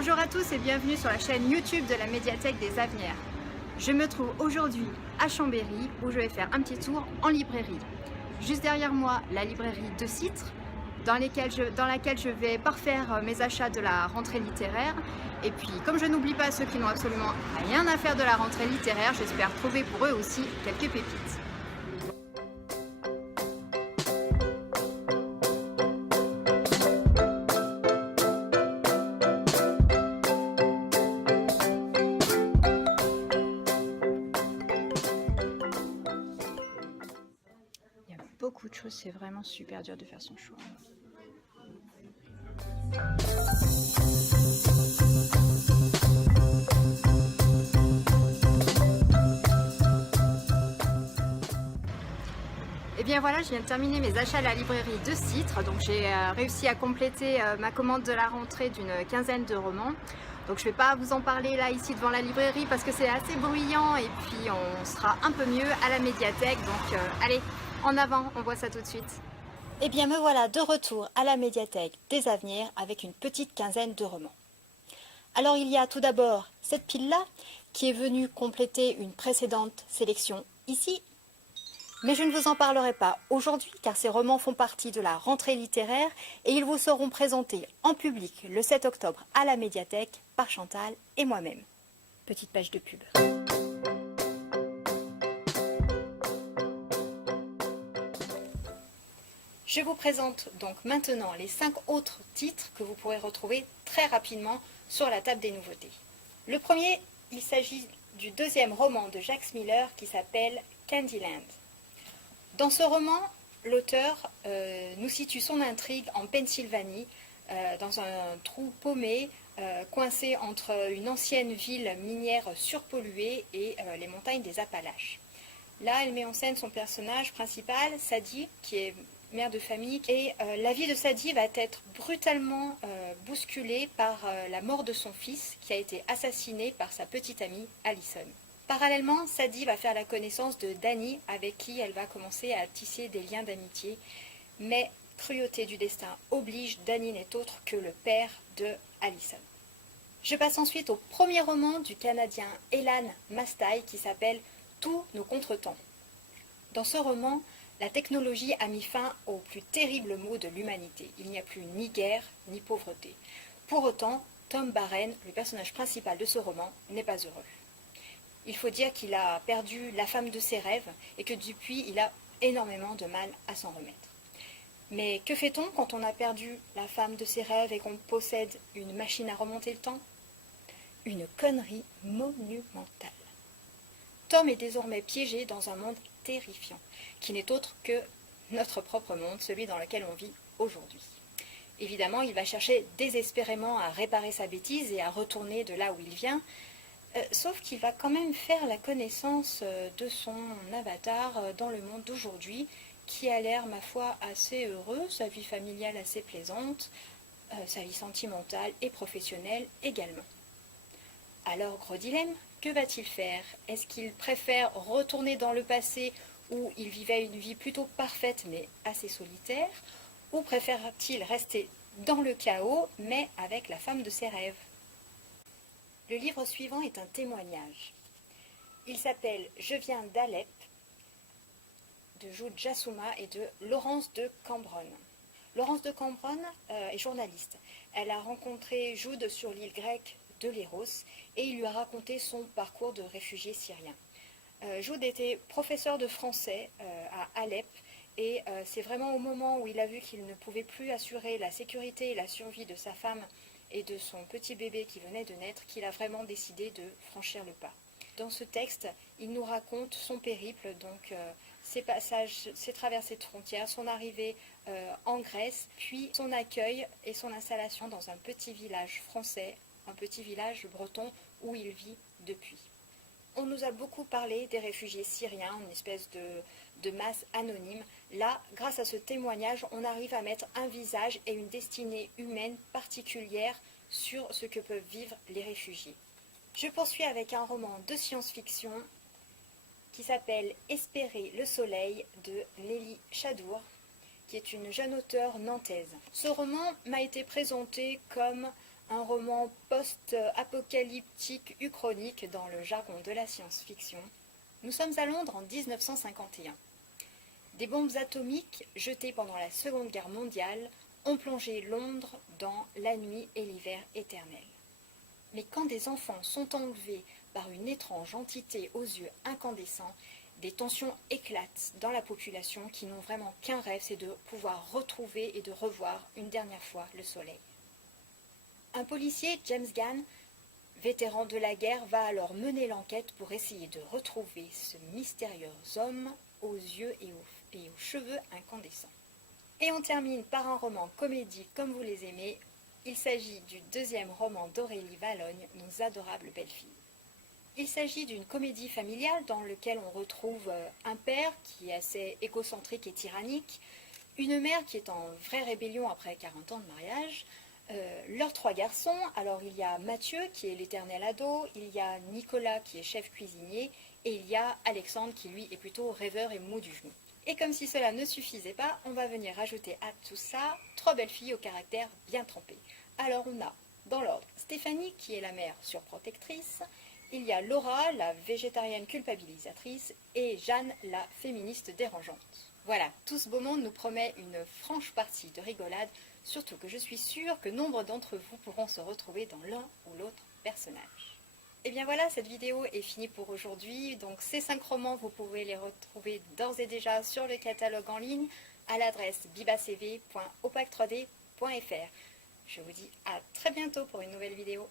Bonjour à tous et bienvenue sur la chaîne YouTube de la médiathèque des Avenirs. Je me trouve aujourd'hui à Chambéry où je vais faire un petit tour en librairie. Juste derrière moi, la librairie De Citre, dans laquelle je vais parfaire mes achats de la rentrée littéraire. Et puis, comme je n'oublie pas ceux qui n'ont absolument rien à faire de la rentrée littéraire, j'espère trouver pour eux aussi quelques pépites. Il y a beaucoup de choses, c'est vraiment super dur de faire son choix. Et bien voilà, je viens de terminer mes achats à la librairie De Citre, donc j'ai réussi à compléter ma commande de la rentrée d'une quinzaine de romans. Donc je ne vais pas vous en parler là ici devant la librairie parce que c'est assez bruyant et puis on sera un peu mieux à la médiathèque, donc allez, en avant, on voit ça tout de suite. Et bien me voilà de retour à la médiathèque des Avenirs avec une petite quinzaine de romans. Alors il y a tout d'abord cette pile-là qui est venue compléter une précédente sélection ici. Mais je ne vous en parlerai pas aujourd'hui car ces romans font partie de la rentrée littéraire et ils vous seront présentés en public le 7 octobre à la médiathèque par Chantal et moi-même. Petite page de pub. Je vous présente donc maintenant les 5 autres titres que vous pourrez retrouver très rapidement sur la table des nouveautés. Le premier, il s'agit du deuxième roman de Jacques Miller qui s'appelle Candyland. Dans ce roman, l'auteur nous situe son intrigue en Pennsylvanie, dans un trou paumé, coincé entre une ancienne ville minière surpolluée et les montagnes des Appalaches. Là, elle met en scène son personnage principal, Sadie, qui est mère de famille, et la vie de Sadie va être brutalement bousculée par la mort de son fils, qui a été assassiné par sa petite amie Allison. Parallèlement, Sadie va faire la connaissance de Danny, avec qui elle va commencer à tisser des liens d'amitié. Mais, cruauté du destin oblige, Danny n'est autre que le père de Allison. Je passe ensuite au premier roman du Canadien Elan Mastai qui s'appelle « Tous nos contretemps ». Dans ce roman, la technologie a mis fin aux plus terribles maux de l'humanité. Il n'y a plus ni guerre, ni pauvreté. Pour autant, Tom Barren, le personnage principal de ce roman, n'est pas heureux. Il faut dire qu'il a perdu la femme de ses rêves et que depuis, il a énormément de mal à s'en remettre. Mais que fait-on quand on a perdu la femme de ses rêves et qu'on possède une machine à remonter le temps? Une connerie monumentale. Tom est désormais piégé dans un monde terrifiant, qui n'est autre que notre propre monde, celui dans lequel on vit aujourd'hui. Évidemment, il va chercher désespérément à réparer sa bêtise et à retourner de là où il vient, sauf qu'il va quand même faire la connaissance de son avatar dans le monde d'aujourd'hui, qui a l'air, ma foi, assez heureux, sa vie familiale assez plaisante, sa vie sentimentale et professionnelle également. Alors, gros dilemme, que va-t-il faire? Est-ce qu'il préfère retourner dans le passé où il vivait une vie plutôt parfaite mais assez solitaire, ou préfère-t-il rester dans le chaos mais avec la femme de ses rêves? Le livre suivant est un témoignage. Il s'appelle « Je viens d'Alep » de Jude Jassouma et de Laurence de Cambronne. Laurence de Cambronne est journaliste. Elle a rencontré Jude sur l'île grecque de Léros et il lui a raconté son parcours de réfugié syrien. Jude était professeur de français à Alep et c'est vraiment au moment où il a vu qu'il ne pouvait plus assurer la sécurité et la survie de sa femme et de son petit bébé qui venait de naître qu'il a vraiment décidé de franchir le pas. Dans ce texte, il nous raconte son périple, donc ses passages, ses traversées de frontières, son arrivée en Grèce, puis son accueil et son installation dans un petit village français, un petit village breton où il vit depuis. On nous a beaucoup parlé des réfugiés syriens, une espèce de masse anonyme. Là, grâce à ce témoignage, on arrive à mettre un visage et une destinée humaine particulière sur ce que peuvent vivre les réfugiés. Je poursuis avec un roman de science-fiction qui s'appelle « Espérer le soleil » de Nelly Chadour, qui est une jeune auteure nantaise. Ce roman m'a été présenté comme un roman post-apocalyptique uchronique dans le jargon de la science-fiction. Nous sommes à Londres en 1951. Des bombes atomiques jetées pendant la Seconde Guerre mondiale ont plongé Londres dans la nuit et l'hiver éternel. Mais quand des enfants sont enlevés par une étrange entité aux yeux incandescents, des tensions éclatent dans la population qui n'ont vraiment qu'un rêve, c'est de pouvoir retrouver et de revoir une dernière fois le soleil. Un policier, James Gann, vétéran de la guerre, va alors mener l'enquête pour essayer de retrouver ce mystérieux homme aux yeux et aux cheveux incandescents. Et on termine par un roman comédie comme vous les aimez. Il s'agit du deuxième roman d'Aurélie Vallogne, Nos adorables belles-filles. Il s'agit d'une comédie familiale dans laquelle on retrouve un père qui est assez égocentrique et tyrannique, une mère qui est en vraie rébellion après 40 ans de mariage, leurs 3 garçons. Alors il y a Mathieu qui est l'éternel ado, il y a Nicolas qui est chef cuisinier et il y a Alexandre qui lui est plutôt rêveur et mou du genou. Et comme si cela ne suffisait pas, on va venir rajouter à tout ça 3 belles filles au caractère bien trempé. Alors on a, dans l'ordre, Stéphanie qui est la mère surprotectrice, il y a Laura, la végétarienne culpabilisatrice, et Jeanne, la féministe dérangeante. Voilà, tout ce beau monde nous promet une franche partie de rigolade, surtout que je suis sûre que nombre d'entre vous pourront se retrouver dans l'un ou l'autre personnage. Et bien voilà, cette vidéo est finie pour aujourd'hui. Donc ces 5 romans, vous pouvez les retrouver d'ores et déjà sur le catalogue en ligne à l'adresse bibacv.opac3d.fr. Je vous dis à très bientôt pour une nouvelle vidéo.